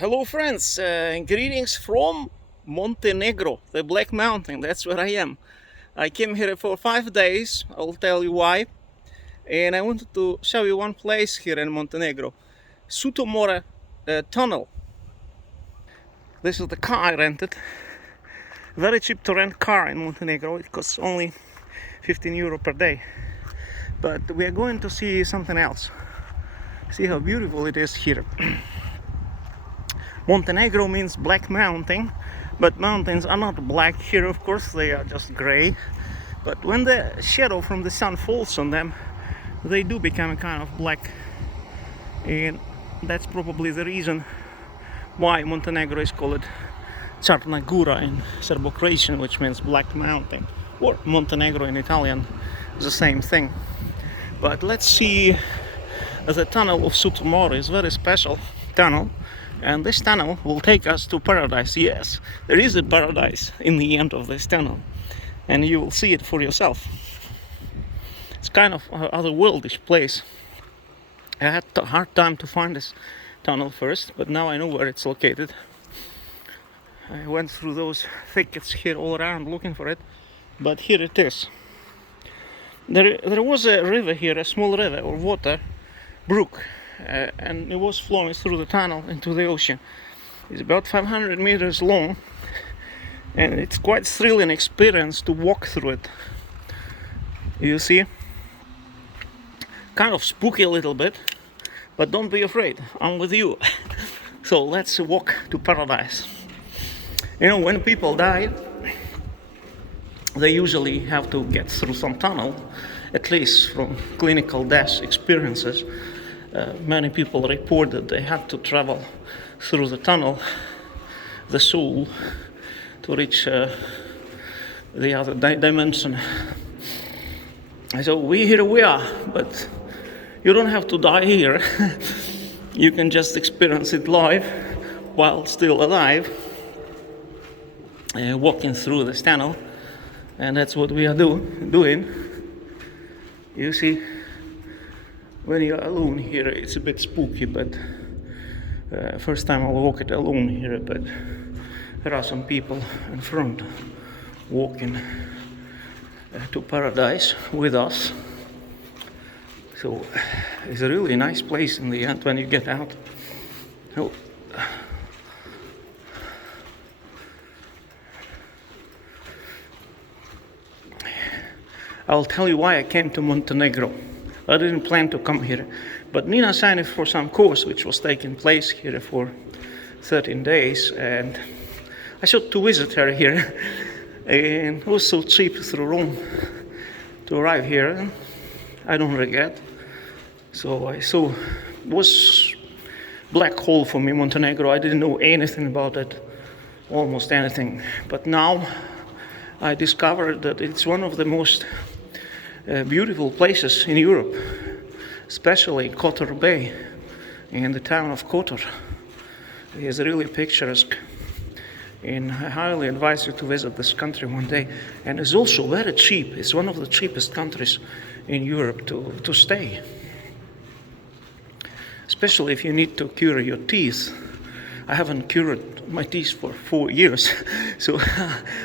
Hello, friends. Greetings from Montenegro, the Black Mountain. That's where I am. I came here for 5 days. I'll tell you why. And I wanted to show you one place here in Montenegro, Sutomore tunnel. This is the car I rented. Very cheap to rent car in Montenegro. It costs only 15 euro per day. But we are going to see something else. See how beautiful it is here. Montenegro means black mountain, but mountains are not black here, of course, they are just gray. But when the shadow from the sun falls on them, they do become kind of black. And that's probably the reason why Montenegro is called Čarna Gora in Serbo-Croatian, which means black mountain, or Montenegro in Italian, the same thing. But let's see the tunnel of Sutomore. Is very special tunnel. And this tunnel will take us to paradise. Yes, there is a paradise in the end of this tunnel. And you will see it for yourself. It's kind of an otherworldish place. I had a hard time to find this tunnel first, but now I know where it's located. I went through those thickets here all around looking for it, but here it is. There was a river here, a small river or water, brook. And it was flowing through the tunnel into the ocean. It's about 500 meters long, and it's quite thrilling experience to walk through it. You see, kind of spooky a little bit, but don't be afraid, I'm with you. So let's walk to paradise. You know, when people die, they usually have to get through some tunnel, at least from clinical death experiences. Many people report that they had to travel through the tunnel, the soul, to reach the other dimension. So here we are, but you don't have to die here. You can just experience it live while still alive, walking through this tunnel, and that's what we are doing. You see, when you're alone here, it's a bit spooky, but first time I'll walk it alone here, but there are some people in front walking to paradise with us. So it's a really nice place in the end when you get out. So, I'll tell you why I came to Montenegro. I didn't plan to come here, but Nina signed up for some course which was taking place here for 13 days, and I thought to visit her here. And it was so cheap through Rome to arrive here. I don't regret. So I saw it was black hole for me, Montenegro. I didn't know anything about it, almost anything. But now I discovered that it's one of the most beautiful places in Europe, especially Kotor Bay in the town of Kotor. It is really picturesque, and I highly advise you to visit this country one day. And it's also very cheap. It's one of the cheapest countries in Europe to stay, especially if you need to cure your teeth. I haven't cured my teeth for 4 years, so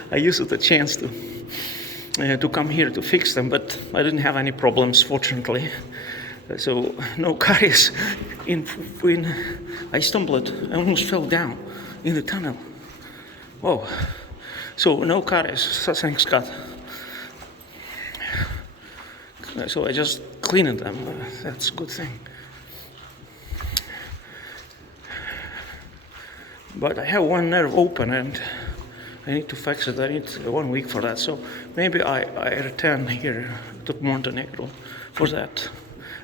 I used the chance to come here to fix them, but I didn't have any problems, fortunately. So no caries. When I stumbled, I almost fell down in the tunnel. Whoa! So no caries, so thanks God. So I just cleaned them. That's a good thing. But I have one nerve open and I need to fix it. I need 1 week for that. So maybe I return here to Montenegro for that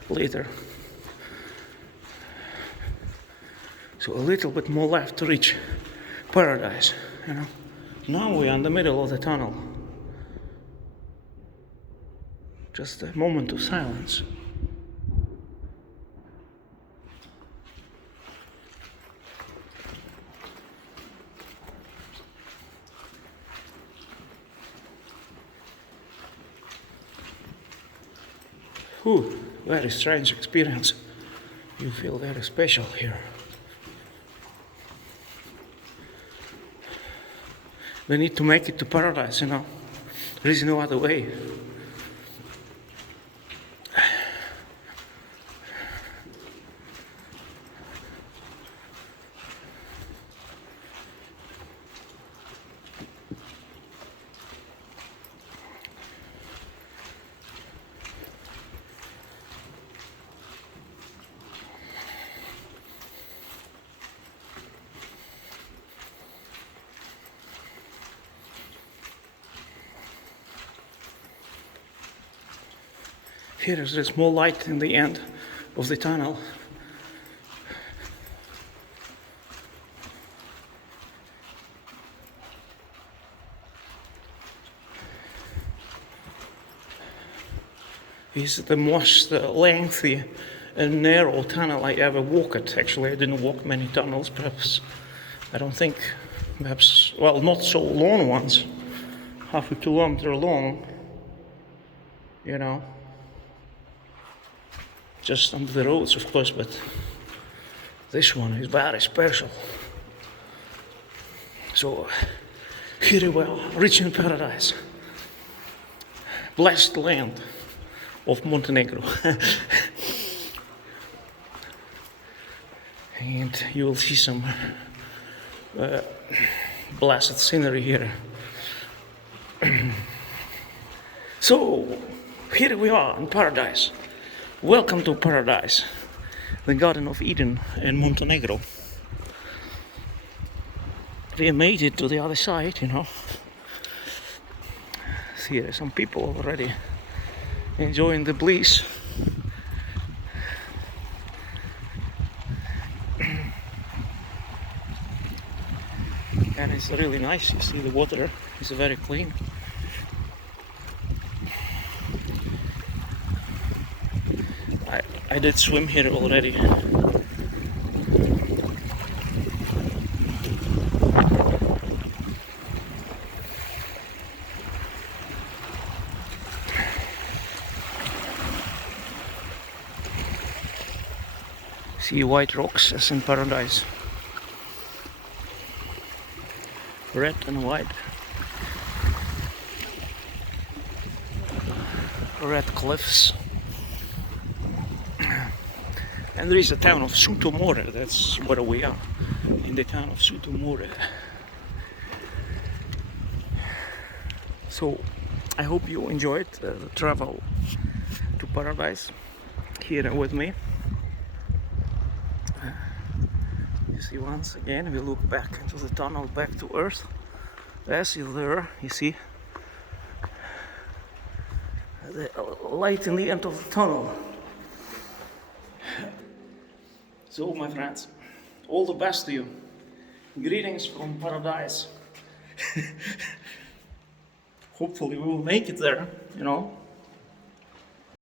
later. So a little bit more left to reach paradise, you know. Now we are in the middle of the tunnel. Just a moment of silence. Ooh, very strange experience. You feel very special here. We need to make it to paradise, you know. There is no other way. Here is a small light in the end of the tunnel. It's the most lengthy and narrow tunnel I ever walked. Actually, I didn't walk many tunnels, perhaps. I don't think, perhaps, well, not so long ones. Half a kilometer long, you know. Just under the roads, of course, but this one is very special. So here we are, reaching paradise, blessed land of Montenegro. And you will see some blessed scenery here. So here we are in paradise. Welcome to paradise, the Garden of Eden in Montenegro. We made it to the other side, you know. See, there are some people already enjoying the bliss. And it's really nice. You see, the water is very clean. I did swim here already. See white rocks as in paradise. Red and white. Red cliffs. And there is a town of Sutomore, that's where we are, in the town of Sutomore. So, I hope you enjoyed the travel to paradise here with me. You see, once again, we look back into the tunnel, back to Earth. As is there, you see, the light in the end of the tunnel. So, my friends, all the best to you. Greetings from paradise. Hopefully we will make it there, you know.